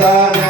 Radha